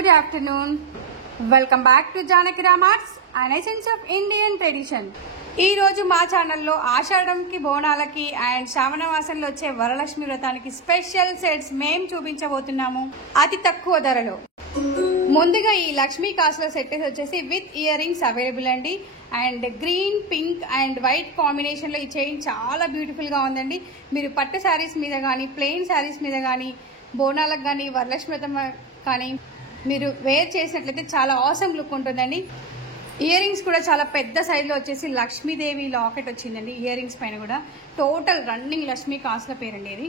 Good afternoon. Welcome back to Janaki Ramarts, an essence of Indian tradition. ఈ రోజు మా ఛానల్లో ఆషాఢంకి బోనాలకి అండ్ శ్రావణ మాసంలో వచ్చే వరలక్ష్మి వ్రతానికి స్పెషల్ సెట్స్ మేము చూపించబోతున్నాము అతి తక్కువ ధరలో. ముందుగా ఈ లక్ష్మీ కాసుల సెట్ వచ్చేసి విత్ ఇయర్ రింగ్స్ అవైలబుల్ అండి. And green, pink and white combination లో ఈ చైన్ చాలా బ్యూటిఫుల్ గా ఉందండి. మీరు పట్టు శారీస్ మీద కానీ, ప్లెయిన్ శారీస్ మీద కానీ, బోనాలకు కానీ, వరలక్ష్మి వ్రతం కానీ మీరు వేర్ చేసినట్లయితే చాలా ఆసమ్ లుక్ ఉంటుందండి. ఇయర్ రింగ్స్ కూడా చాలా పెద్ద సైజులో వచ్చేసి లక్ష్మీదేవి లాకెట్ వచ్చిందండి. ఇయర్ రింగ్స్ పైన కూడా టోటల్ రన్నింగ్ లక్ష్మీ కాసుల పేరండి ఇది.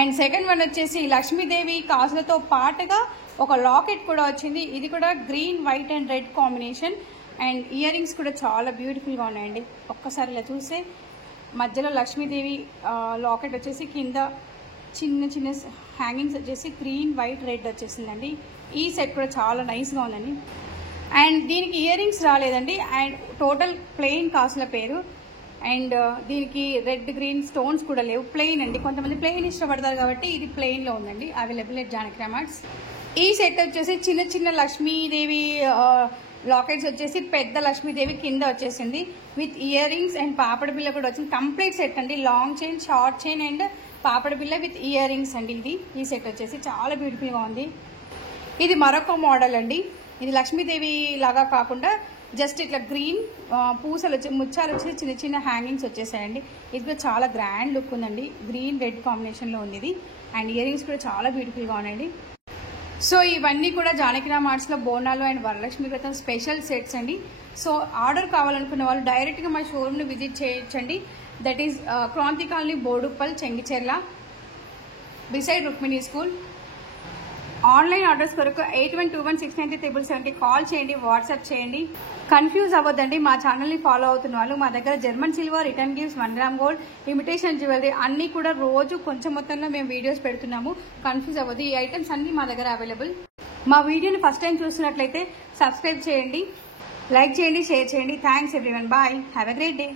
అండ్ సెకండ్ వన్ వచ్చేసి లక్ష్మీదేవి కాసులతో పాటుగా ఒక లాకెట్ కూడా వచ్చింది. ఇది కూడా green, white and red combination. And ear rings కూడా చాలా బ్యూటిఫుల్గా ఉన్నాయండి. ఒక్కసారి ఇలా చూస్తే మధ్యలో లక్ష్మీదేవి లాకెట్ వచ్చేసి కింద చిన్న చిన్న హ్యాంగింగ్స్ వచ్చేసి గ్రీన్, వైట్, రెడ్ వచ్చేసిందండి. ఈ సెట్ కూడా చాలా నైస్గా ఉందండి. అండ్ దీనికి ఇయర్ రింగ్స్ రాలేదండి. అండ్ టోటల్ ప్లెయిన్ కాసుల పేరు. అండ్ దీనికి రెడ్, గ్రీన్ స్టోన్స్ కూడా లేవు, ప్లెయిన్ అండి. కొంతమంది ప్లెయిన్ ఇష్టపడతారు కాబట్టి ఇది ప్లెయిన్లో ఉందండి, అవైలబుల్ ఎట్ జానకి రామార్ట్స్. ఈ సెట్ వచ్చేసి చిన్న చిన్న లక్ష్మీదేవి లాకెట్స్ వచ్చేసి పెద్ద లక్ష్మీదేవి కింద వచ్చేసింది విత్ ఇయర్ రింగ్స్ అండ్ పాపడ బిల్ల కూడా వచ్చింది. కంప్లీట్ సెట్ అండి. Long chain, short chain and పాపడ బిల్ల విత్ ఇయర్ రింగ్స్ అండి. ఈ సెట్ వచ్చేసి చాలా బ్యూటిఫుల్గా ఉంది. ఇది మరొక మోడల్ అండి. ఇది లక్ష్మీదేవి లాగా కాకుండా జస్ట్ ఇట్లా గ్రీన్ పూసలు వచ్చి ముత్యాలు వచ్చి చిన్న చిన్న హ్యాంగింగ్స్ వచ్చేసాయండి. ఇది కూడా చాలా గ్రాండ్ లుక్ ఉందండి. గ్రీన్, రెడ్ కాంబినేషన్లో ఉంది ఇది. అండ్ ఇయర్ రింగ్స్ కూడా చాలా బ్యూటిఫుల్గా ఉన్నాయండి. సో ఇవన్నీ కూడా జానకి రామార్ట్స్లో Bonalu and Varalakshmi Vratam special sets అండి. సో ఆర్డర్ కావాలనుకున్న వాళ్ళు డైరెక్ట్గా మా షోరూమ్ని విజిట్ చేయొచ్చండి. That is Kranti colony, Boduppal, Chengicherla, beside Rukmini school. Online orders కొరకు 8121693770 కాల్ చేయండి, వాట్సాప్ చేయండి. కన్ఫ్యూజ్ అవ్వద్దండి. మా ఛానల్ని ఫాలో అవుతున్న వాళ్ళు మా దగ్గర German silver, return gifts, 1 gram gold, imitation jewellery అన్నీ కూడా రోజు కొంచెం మొత్తంలో మేము వీడియోస్ పెడుతున్నాము. కన్ఫ్యూజ్ అవ్వద్దు. ఈ ఐటమ్స్ అన్నీ మా దగ్గర అవైలబుల్. మా వీడియోని ఫస్ట్ టైం చూస్తున్నట్లయితే సబ్స్క్రైబ్ చేయండి, లైక్ చేయండి, షేర్ చేయండి. Thanks everyone. Bye. Have a great day.